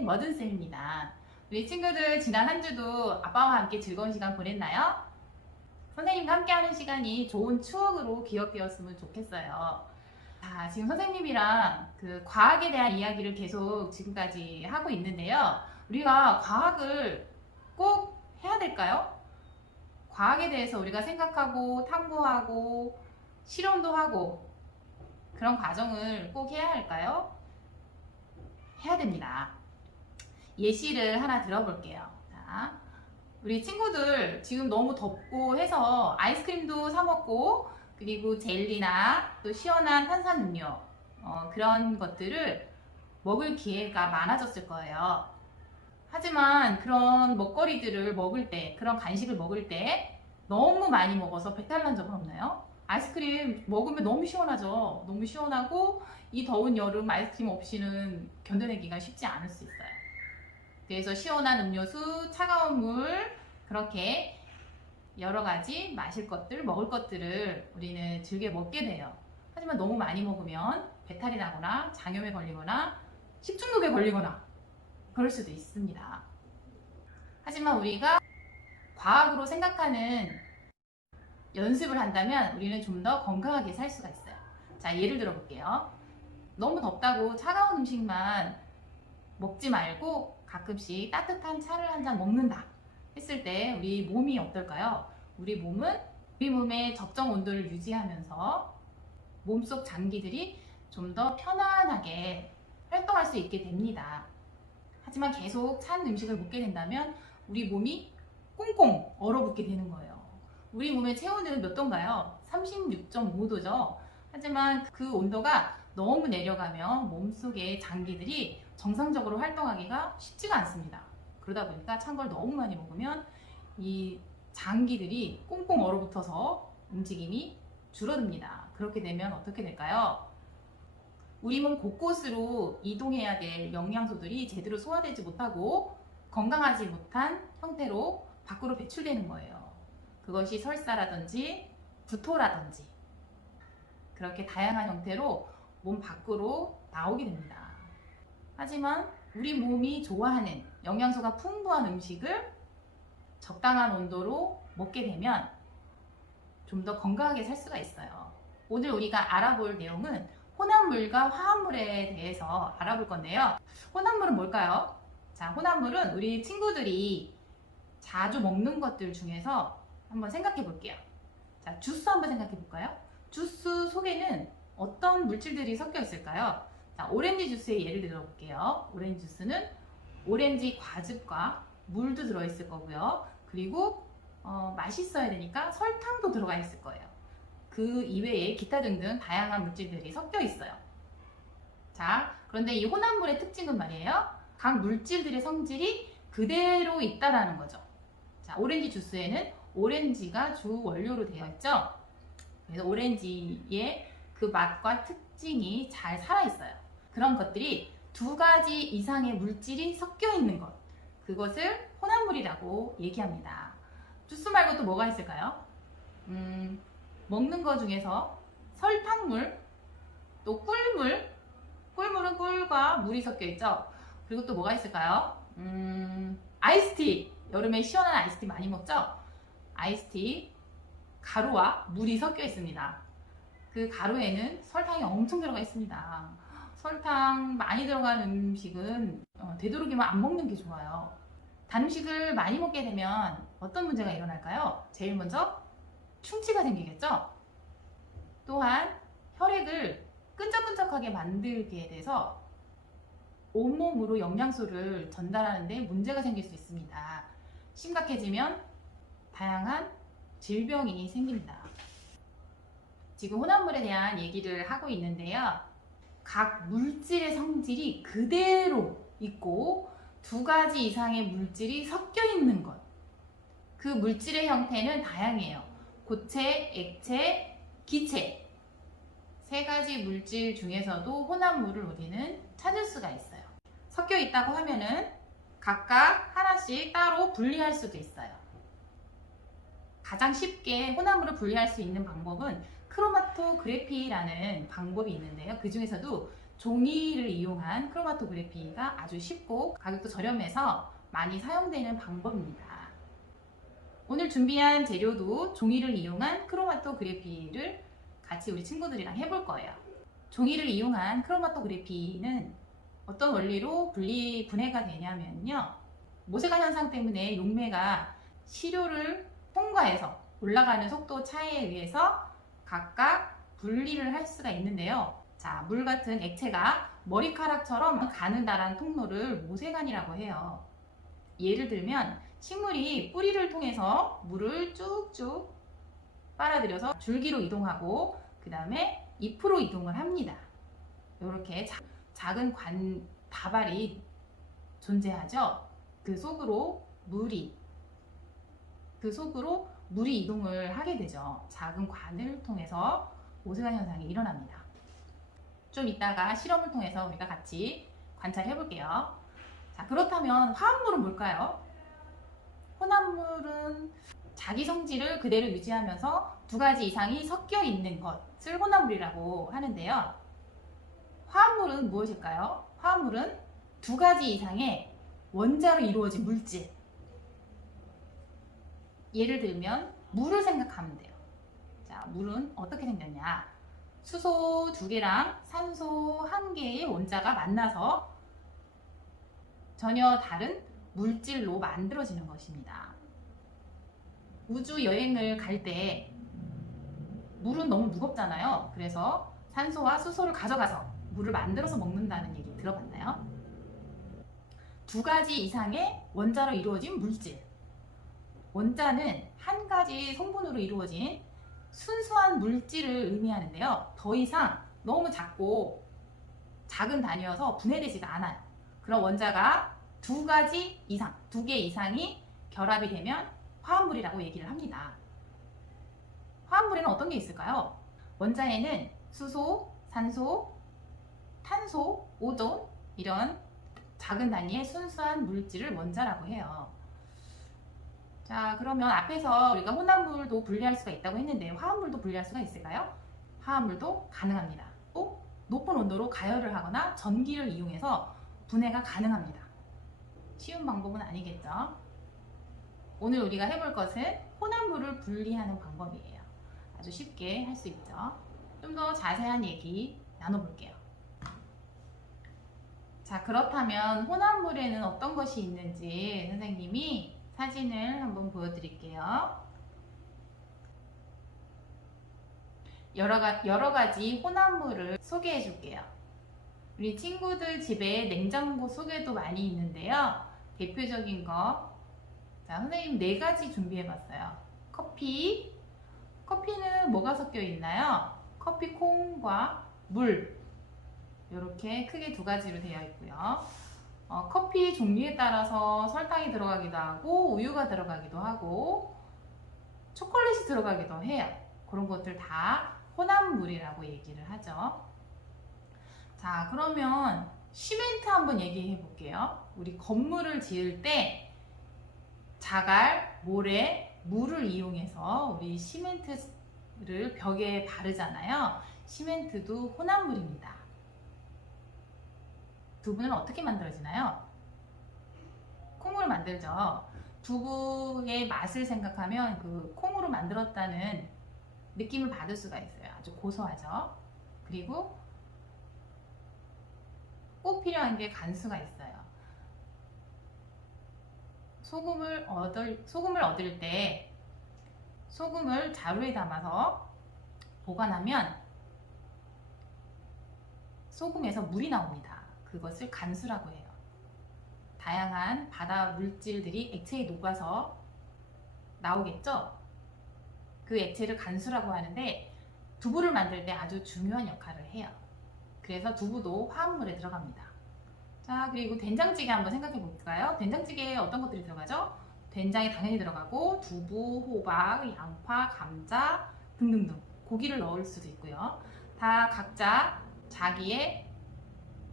머든쌤입니다. 우리 친구들 지난 한 주도 아빠와 함께 즐거운 시간 보냈나요? 선생님과 함께하는 시간이 좋은 추억으로 기억되었으면 좋겠어요. 자, 지금 선생님이랑 그 과학에 대한 이야기를 계속 지금까지 하고 있는데요. 우리가 과학을 꼭 해야 될까요? 과학에 대해서 우리가 생각하고 탐구하고 실험도 하고 그런 과정을 꼭 해야 할까요? 해야 됩니다. 예시를 하나 들어볼게요. 자, 우리 친구들 지금 너무 덥고 해서 아이스크림도 사 먹고 그리고 젤리나 또 시원한 탄산음료 어, 그런 것들을 먹을 기회가 많아졌을 거예요. 하지만 그런 먹거리들을 먹을 때, 그런 간식을 먹을 때 너무 많이 먹어서 배탈 난 적은 없나요? 아이스크림 먹으면 너무 시원하죠. 너무 시원하고 이 더운 여름 아이스크림 없이는 견뎌내기가 쉽지 않을 수 있어요. 그래서 시원한 음료수, 차가운 물 그렇게 여러 가지 마실 것들, 먹을 것들을 우리는 즐겨 먹게 돼요. 하지만 너무 많이 먹으면 배탈이 나거나 장염에 걸리거나 식중독에 걸리거나 그럴 수도 있습니다. 하지만 우리가 과학으로 생각하는 연습을 한다면 우리는 좀 더 건강하게 살 수가 있어요. 자, 예를 들어 볼게요. 너무 덥다고 차가운 음식만 먹지 말고 가끔씩 따뜻한 차를 한 잔 먹는다 했을 때 우리 몸이 어떨까요? 우리 몸은 우리 몸의 적정 온도를 유지하면서 몸속 장기들이 좀 더 편안하게 활동할 수 있게 됩니다. 하지만 계속 찬 음식을 먹게 된다면 우리 몸이 꽁꽁 얼어붙게 되는 거예요. 우리 몸의 체온은 몇 도인가요? 36.5도죠. 하지만 그 온도가 너무 내려가면 몸속의 장기들이 정상적으로 활동하기가 쉽지가 않습니다. 그러다 보니까 찬 걸 너무 많이 먹으면 이 장기들이 꽁꽁 얼어붙어서 움직임이 줄어듭니다. 그렇게 되면 어떻게 될까요? 우리 몸 곳곳으로 이동해야 될 영양소들이 제대로 소화되지 못하고 건강하지 못한 형태로 밖으로 배출되는 거예요. 그것이 설사라든지 구토라든지 그렇게 다양한 형태로 몸 밖으로 나오게 됩니다. 하지만 우리 몸이 좋아하는 영양소가 풍부한 음식을 적당한 온도로 먹게 되면 좀 더 건강하게 살 수가 있어요. 오늘 우리가 알아볼 내용은 혼합물과 화합물에 대해서 알아볼 건데요. 혼합물은 뭘까요? 자, 혼합물은 우리 친구들이 자주 먹는 것들 중에서 한번 생각해 볼게요. 자, 주스 한번 생각해 볼까요? 주스 속에는 어떤 물질들이 섞여 있을까요? 자, 오렌지 주스의 예를 들어 볼게요. 오렌지 주스는 오렌지 과즙과 물도 들어있을 거고요. 그리고 어, 맛있어야 되니까 설탕도 들어가 있을 거예요. 그 이외에 기타 등등 다양한 물질들이 섞여 있어요. 자, 그런데 이 혼합물의 특징은 말이에요. 각 물질들의 성질이 그대로 있다라는 거죠. 자, 오렌지 주스에는 오렌지가 주 원료로 되어 있죠. 그래서 오렌지의 그 맛과 특징이 잘 살아 있어요. 그런 것들이 두 가지 이상의 물질이 섞여 있는 것. 그것을 혼합물이라고 얘기합니다. 주스 말고 또 뭐가 있을까요? 음, 먹는 것 중에서 설탕물, 또 꿀물, 꿀물은 꿀과 물이 섞여 있죠. 그리고 또 뭐가 있을까요? 음, 아이스티. 여름에 시원한 아이스티 많이 먹죠? 아이스티, 가루와 물이 섞여 있습니다. 그 가루에는 설탕이 엄청 들어가 있습니다. 설탕 많이 들어간 음식은 어, 되도록이면 안 먹는 게 좋아요. 단 음식을 많이 먹게 되면 어떤 문제가 일어날까요? 제일 먼저 충치가 생기겠죠? 또한 혈액을 끈적끈적하게 만들게 돼서 온몸으로 영양소를 전달하는데 문제가 생길 수 있습니다. 심각해지면 다양한 질병이 생깁니다. 지금 혼합물에 대한 얘기를 하고 있는데요. 각 물질의 성질이 그대로 있고 두 가지 이상의 물질이 섞여 있는 것. 그 물질의 형태는 다양해요. 고체, 액체, 기체. 세 가지 물질 중에서도 혼합물을 우리는 찾을 수가 있어요. 섞여 있다고 하면은 각각 하나씩 따로 분리할 수도 있어요. 가장 쉽게 혼합물을 분리할 수 있는 방법은 크로마토그래피라는 방법이 있는데요. 그 중에서도 종이를 이용한 크로마토그래피가 아주 쉽고 가격도 저렴해서 많이 사용되는 방법입니다. 오늘 준비한 재료도 종이를 이용한 크로마토그래피를 같이 우리 친구들이랑 해볼 거예요. 종이를 이용한 크로마토그래피는 어떤 원리로 분리 분해가 되냐면요. 모세가 현상 때문에 용매가 시료를 통과해서 올라가는 속도 차이에 의해서 각각 분리를 할 수가 있는데요. 자, 물 같은 액체가 머리카락처럼 가느다란 통로를 모세관이라고 해요. 예를 들면 식물이 뿌리를 통해서 물을 쭉쭉 빨아들여서 줄기로 이동하고 그 다음에 잎으로 이동을 합니다. 이렇게 자- 작은 관 다발이 존재하죠. 그 속으로 물이 그 속으로 물이 이동을 하게 되죠. 작은 관을 통해서 오세관 현상이 일어납니다. 좀 이따가 실험을 통해서 우리가 같이 관찰해 볼게요. 자, 그렇다면 화합물은 뭘까요? 혼합물은 자기 성질을 그대로 유지하면서 두 가지 이상이 섞여 있는 것을 혼합물이라고 하는데요. 화합물은 무엇일까요? 화합물은 두 가지 이상의 원자로 이루어진 물질. 예를 들면 물을 생각하면 돼요. 자, 물은 어떻게 생겼냐? 수소 두 개랑 산소 한 개의 원자가 만나서 전혀 다른 물질로 만들어지는 것입니다. 우주 여행을 갈 때 물은 너무 무겁잖아요. 그래서 산소와 수소를 가져가서 물을 만들어서 먹는다는 얘기 들어봤나요? 두 가지 이상의 원자로 이루어진 물질. 원자는 한 가지 성분으로 이루어진 순수한 물질을 의미하는데요. 더 이상 너무 작고 작은 단위여서 분해되지가 않아요. 그런 원자가 두 가지 이상, 두 개 이상이 결합이 되면 화합물이라고 얘기를 합니다. 화합물에는 어떤 게 있을까요? 원자에는 수소, 산소, 탄소, 오존 이런 작은 단위의 순수한 물질을 원자라고 해요. 자, 그러면 앞에서 우리가 혼합물도 분리할 수가 있다고 했는데 화합물도 분리할 수가 있을까요? 화합물도 가능합니다. 또 높은 온도로 가열을 하거나 전기를 이용해서 분해가 가능합니다. 쉬운 방법은 아니겠죠? 오늘 우리가 해볼 것은 혼합물을 분리하는 방법이에요. 아주 쉽게 할 수 있죠. 좀 더 자세한 얘기 나눠볼게요. 자, 그렇다면 혼합물에는 어떤 것이 있는지 선생님이 사진을 한번 보여드릴게요. 여러, 가, 여러 가지 혼합물을 소개해 줄게요. 우리 친구들 집에 냉장고 속에도 많이 있는데요. 대표적인 거. 자, 선생님 네 가지 준비해 봤어요. 커피. 커피는 뭐가 섞여 있나요? 커피 콩과 물. 이렇게 크게 두 가지로 되어 있고요. 어, 커피 종류에 따라서 설탕이 들어가기도 하고 우유가 들어가기도 하고 초콜릿이 들어가기도 해요. 그런 것들 다 혼합물이라고 얘기를 하죠. 자, 그러면 시멘트 한번 얘기해 볼게요. 우리 건물을 지을 때 자갈, 모래, 물을 이용해서 우리 시멘트를 벽에 바르잖아요. 시멘트도 혼합물입니다. 두부는 어떻게 만들어지나요? 콩으로 만들죠. 두부의 맛을 생각하면 그 콩으로 만들었다는 느낌을 받을 수가 있어요. 아주 고소하죠. 그리고 꼭 필요한 게 간수가 있어요. 소금을 얻을 소금을 얻을 때 소금을 자루에 담아서 보관하면 소금에서 물이 나옵니다. 그것을 간수라고 해요. 다양한 바다 물질들이 액체에 녹아서 나오겠죠? 그 액체를 간수라고 하는데 두부를 만들 때 아주 중요한 역할을 해요. 그래서 두부도 화합물에 들어갑니다. 자, 그리고 된장찌개 한번 생각해 볼까요? 된장찌개에 어떤 것들이 들어가죠? 된장이 당연히 들어가고 두부, 호박, 양파, 감자 등등등 고기를 넣을 수도 있고요. 다 각자 자기의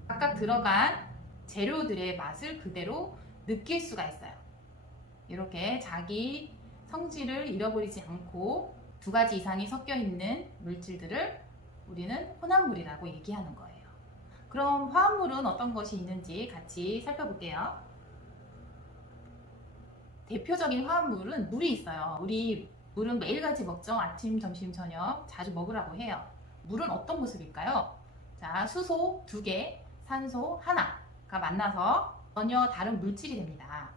각각 들어간 재료들의 맛을 그대로 느낄 수가 있어요. 이렇게 자기 성질을 잃어버리지 않고 두 가지 이상이 섞여 있는 물질들을 우리는 혼합물이라고 얘기하는 거예요. 그럼 화합물은 어떤 것이 있는지 같이 살펴볼게요. 대표적인 화합물은 물이 있어요. 우리 물은 매일같이 먹죠. 아침, 점심, 저녁 자주 먹으라고 해요. 물은 어떤 모습일까요? 자, 수소 두 개, 산소 하나가 만나서 전혀 다른 물질이 됩니다.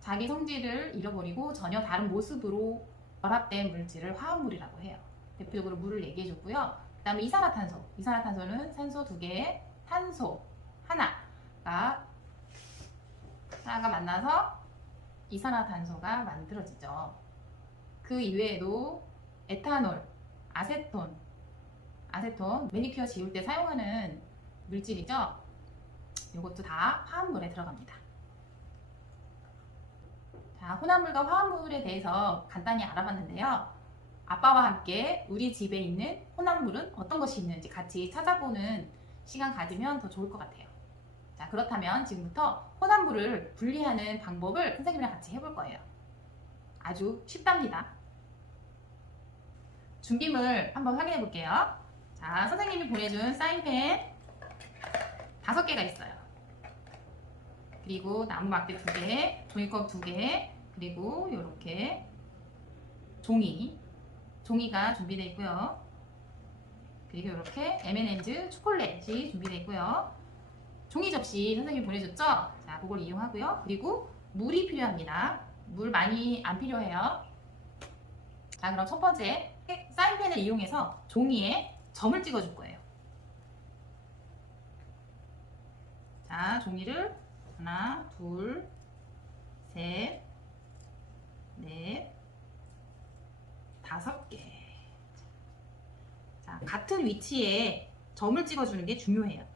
자기 성질을 잃어버리고 전혀 다른 모습으로 결합된 물질을 화합물이라고 해요. 대표적으로 물을 얘기해 줬고요. 그 다음에 이산화탄소. 이산화탄소는 산소 두 개, 탄소 하나가 하나가 만나서 이산화탄소가 만들어지죠. 그 이외에도 에탄올, 아세톤, 아세톤 매니큐어 지울 때 사용하는 물질이죠. 이것도 다 화합물에 들어갑니다. 자, 혼합물과 화합물에 대해서 간단히 알아봤는데요. 아빠와 함께 우리 집에 있는 혼합물은 어떤 것이 있는지 같이 찾아보는 시간 가지면 더 좋을 것 같아요. 자, 그렇다면 지금부터 혼합물을 분리하는 방법을 선생님이랑 같이 해볼 거예요. 아주 쉽답니다. 준비물 한번 확인해 볼게요. 자, 선생님이 보내준 사인펜 다섯 개가 있어요. 그리고 나무 막대 두 개, 종이컵 두 개, 그리고 이렇게 종이, 종이가 준비되어 있고요. 그리고 이렇게 M&M's 초콜릿이 준비되어 있고요. 종이 접시 선생님이 보내줬죠? 자, 그걸 이용하고요. 그리고 물이 필요합니다. 물 많이 안 필요해요. 자, 그럼 첫 번째 사인펜을 이용해서 종이에 점을 찍어줄 거예요. 자, 종이를 하나, 둘, 셋, 넷, 다섯 개. 자, 같은 위치에 점을 찍어주는 게 중요해요.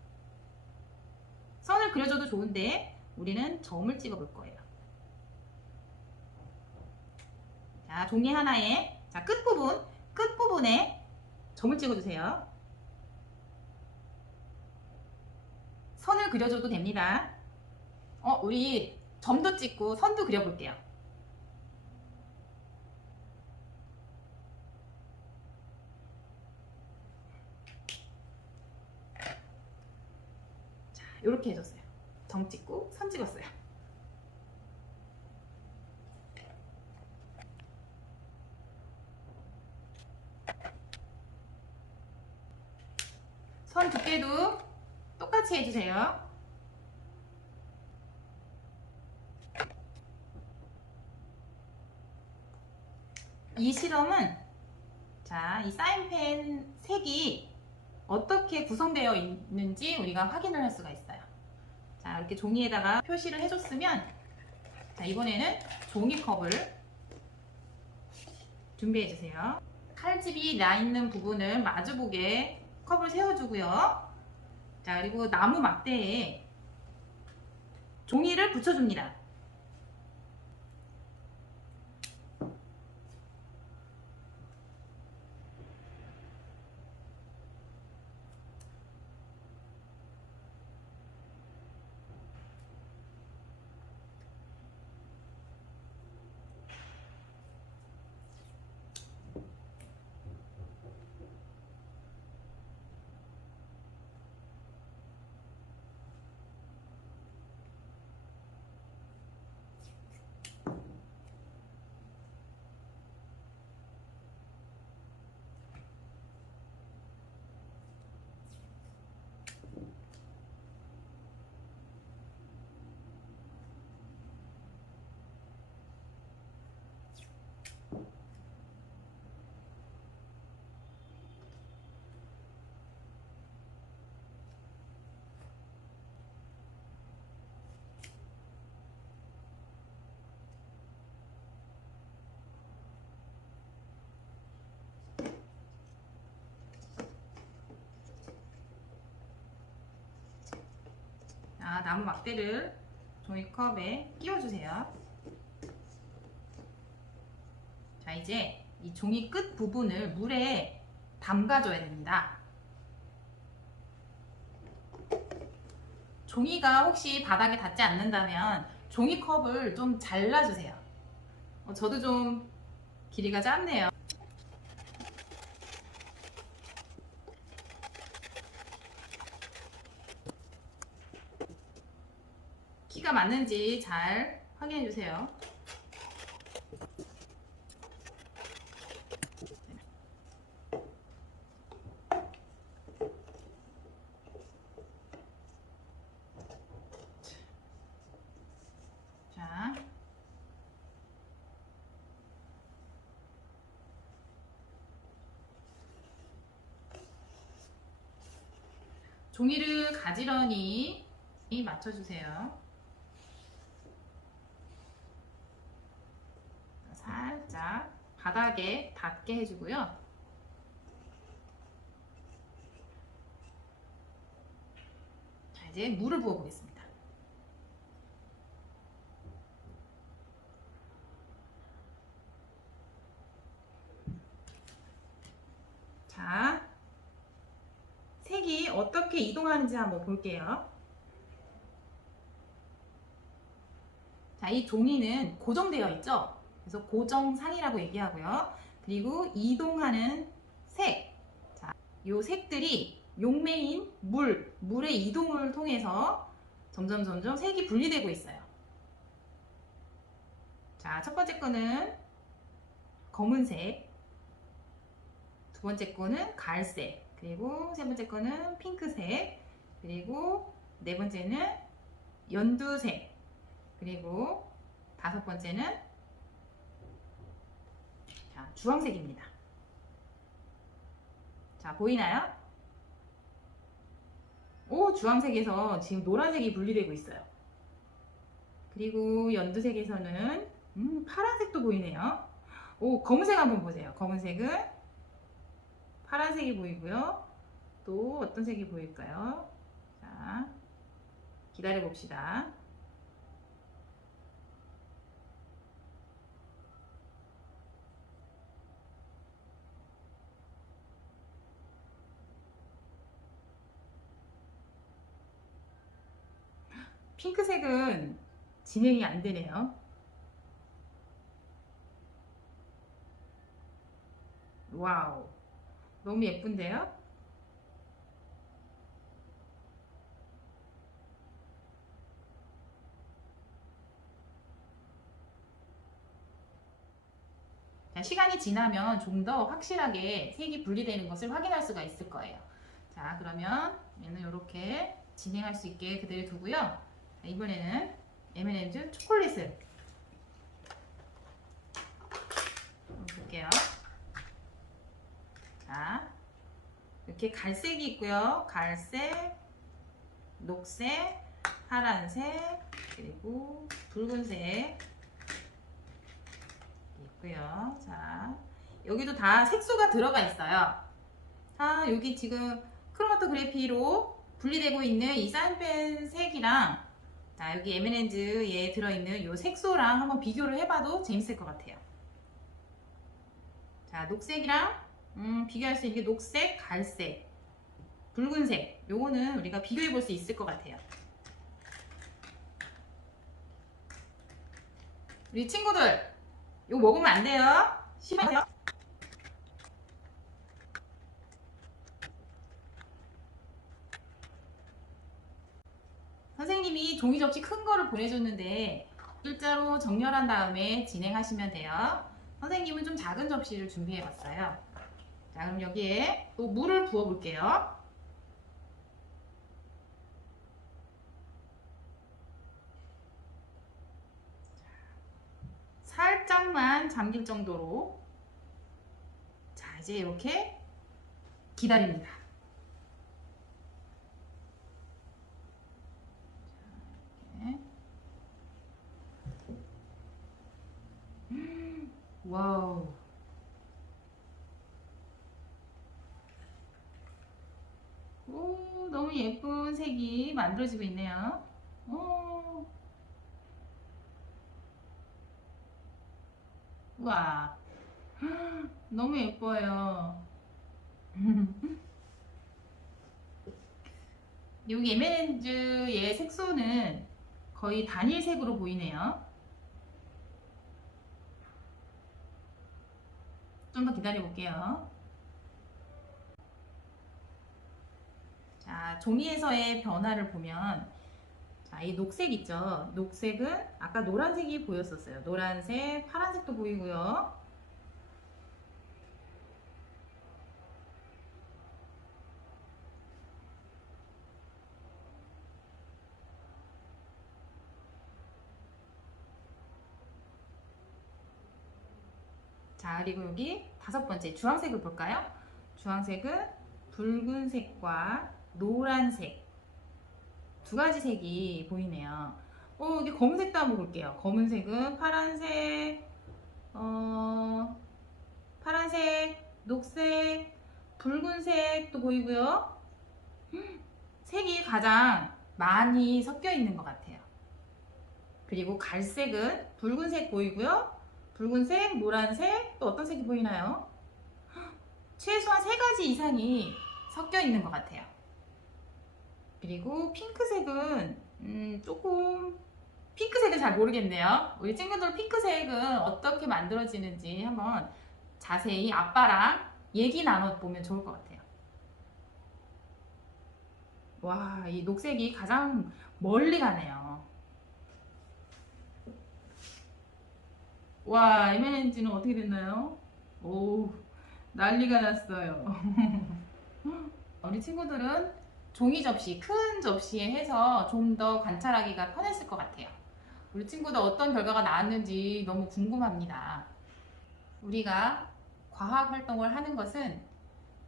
선을 그려줘도 좋은데 우리는 점을 찍어볼 거예요. 자, 종이 하나에 자, 끝부분, 끝부분에 점을 찍어주세요. 선을 그려줘도 됩니다. 어, 우리 점도 찍고 선도 그려볼게요. 자, 이렇게 해줬어요. 점 찍고 선 찍었어요. 선 두께도 똑같이 해주세요. 이 실험은 자, 이 사인펜 색이 어떻게 구성되어 있는지 우리가 확인을 할 수가 있어요. 자, 이렇게 종이에다가 표시를 해줬으면 자, 이번에는 종이컵을 준비해 주세요. 칼집이 나 있는 부분을 마주보게 컵을 세워주고요. 자, 그리고 나무 막대에 종이를 붙여줍니다. 자, 나무 막대를 종이컵에 끼워주세요. 자, 이제 이 종이 끝 부분을 물에 담가줘야 됩니다. 종이가 혹시 바닥에 닿지 않는다면 종이컵을 좀 잘라주세요. 어, 저도 좀 길이가 짧네요. 위치가 맞는지 잘 확인해 주세요. 자. 종이를 가지런히 맞춰주세요. 살짝 바닥에 닿게 해주고요. 자, 이제 물을 부어보겠습니다. 자, 색이 어떻게 이동하는지 한번 볼게요. 자, 이 종이는 고정되어 있죠? 그래서 고정상이라고 얘기하고요. 그리고 이동하는 색. 자, 요 색들이 용매인 물, 물의 이동을 통해서 점점 점점 색이 분리되고 있어요. 자, 첫 번째 거는 검은색. 두 번째 거는 갈색. 그리고 세 번째 거는 핑크색. 그리고 네 번째는 연두색. 그리고 다섯 번째는 자, 주황색입니다. 자, 보이나요? 오, 주황색에서 지금 노란색이 분리되고 있어요. 그리고 연두색에서는 음, 파란색도 보이네요. 오, 검은색 한번 보세요. 검은색은 파란색이 보이고요. 또 어떤 색이 보일까요? 자, 기다려 봅시다. 핑크색은 진행이 안 되네요. 와우. 너무 예쁜데요? 자, 시간이 지나면 좀 더 확실하게 색이 분리되는 것을 확인할 수가 있을 거예요. 자, 그러면 얘는 이렇게 진행할 수 있게 그대로 두고요. 자, 이번에는 M&M's 초콜릿을 볼게요. 자, 이렇게 갈색이 있고요. 갈색, 녹색, 파란색, 그리고 붉은색 있고요. 자, 여기도 다 색소가 들어가 있어요. 자, 여기 지금 크로마토그래피로 분리되고 있는 이 사인펜 색이랑 자, 여기 M&M즈에 들어있는 이 색소랑 한번 비교를 해봐도 재밌을 것 같아요. 자, 녹색이랑 음, 비교할 수 있는 게 녹색, 갈색, 붉은색. 요거는 우리가 비교해 볼 수 있을 것 같아요. 우리 친구들, 이거 먹으면 안 돼요. 싫어요? 선생님이 종이 접시 큰 거를 보내줬는데 일자로 정렬한 다음에 진행하시면 돼요. 선생님은 좀 작은 접시를 준비해 봤어요. 자, 그럼 여기에 또 물을 부어 볼게요. 살짝만 잠길 정도로 자, 이제 이렇게 기다립니다. 자, 이렇게. 음, 와우. 오, 너무 예쁜 색이 만들어지고 있네요. 오. 와, 너무 예뻐요. 여기 에메랄드의 색소는 거의 단일색으로 보이네요. 좀 더 기다려 볼게요. 자, 종이에서의 변화를 보면 자, 자, 이 녹색 있죠? 녹색은 아까 노란색이 보였었어요. 노란색, 파란색도 보이고요. 자, 그리고 여기 다섯 번째 주황색을 볼까요? 주황색은 붉은색과 노란색 두 가지 색이 보이네요. 어, 이게 검은색도 한번 볼게요. 검은색은 파란색, 어, 파란색, 녹색, 붉은색도 보이고요. 음, 색이 가장 많이 섞여 있는 것 같아요. 그리고 갈색은 붉은색 보이고요. 붉은색, 노란색, 또 어떤 색이 보이나요? 최소한 세 가지 이상이 섞여 있는 것 같아요. 그리고 핑크색은 음, 조금 핑크색은 잘 모르겠네요. 우리 친구들 핑크색은 어떻게 만들어지는지 한번 자세히 아빠랑 얘기 나눠보면 좋을 것 같아요. 와, 이 녹색이 가장 멀리 가네요. 와, M&G는 어떻게 됐나요? 오, 난리가 났어요. 우리 친구들은 종이 접시, 큰 접시에 해서 좀 더 관찰하기가 편했을 것 같아요. 우리 친구들 어떤 결과가 나왔는지 너무 궁금합니다. 우리가 과학 활동을 하는 것은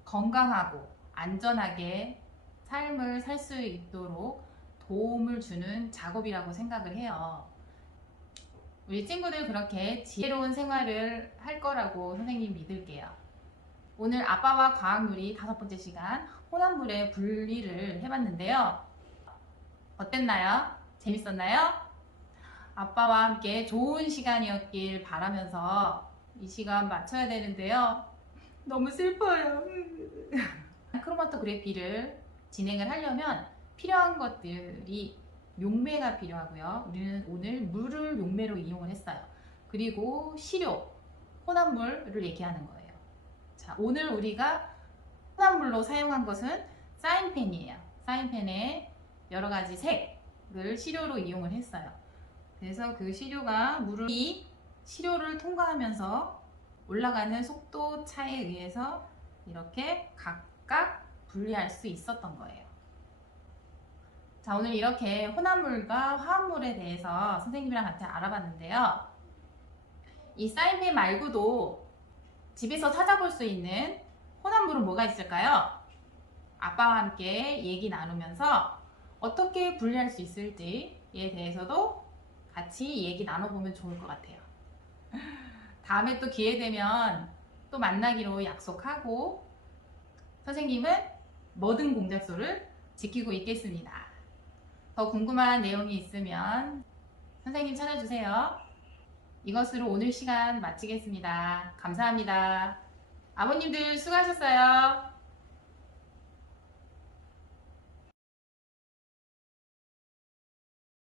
건강하고 안전하게 삶을 살 수 있도록 도움을 주는 작업이라고 생각을 해요. 우리 친구들 그렇게 지혜로운 생활을 할 거라고 선생님 믿을게요. 오늘 아빠와 과학놀이 다섯 번째 시간 혼합물의 분리를 해봤는데요. 어땠나요? 재밌었나요? 아빠와 함께 좋은 시간이었길 바라면서 이 시간 마쳐야 되는데요. 너무 슬퍼요. 크로마토 그래피를 진행을 하려면 필요한 것들이 용매가 필요하고요. 우리는 오늘 물을 용매로 이용을 했어요. 그리고 식료, 혼합물을 얘기하는 거예요. 자, 오늘 우리가 혼합물로 사용한 것은 사인펜이에요. 사인펜에 여러 가지 색을 시료로 이용을 했어요. 그래서 그 시료가 물을 이 시료를 통과하면서 올라가는 속도 차에 의해서 이렇게 각각 분리할 수 있었던 거예요. 자, 오늘 이렇게 혼합물과 화합물에 대해서 선생님이랑 같이 알아봤는데요. 이 사인펜 말고도 집에서 찾아볼 수 있는 혼합물은 뭐가 있을까요? 아빠와 함께 얘기 나누면서 어떻게 분리할 수 있을지에 대해서도 같이 얘기 나눠보면 좋을 것 같아요. 다음에 또 기회 되면 또 만나기로 약속하고 선생님은 뭐든 공작소를 지키고 있겠습니다. 더 궁금한 내용이 있으면 선생님 찾아주세요. 이것으로 오늘 시간 마치겠습니다. 감사합니다. 아버님들 수고하셨어요.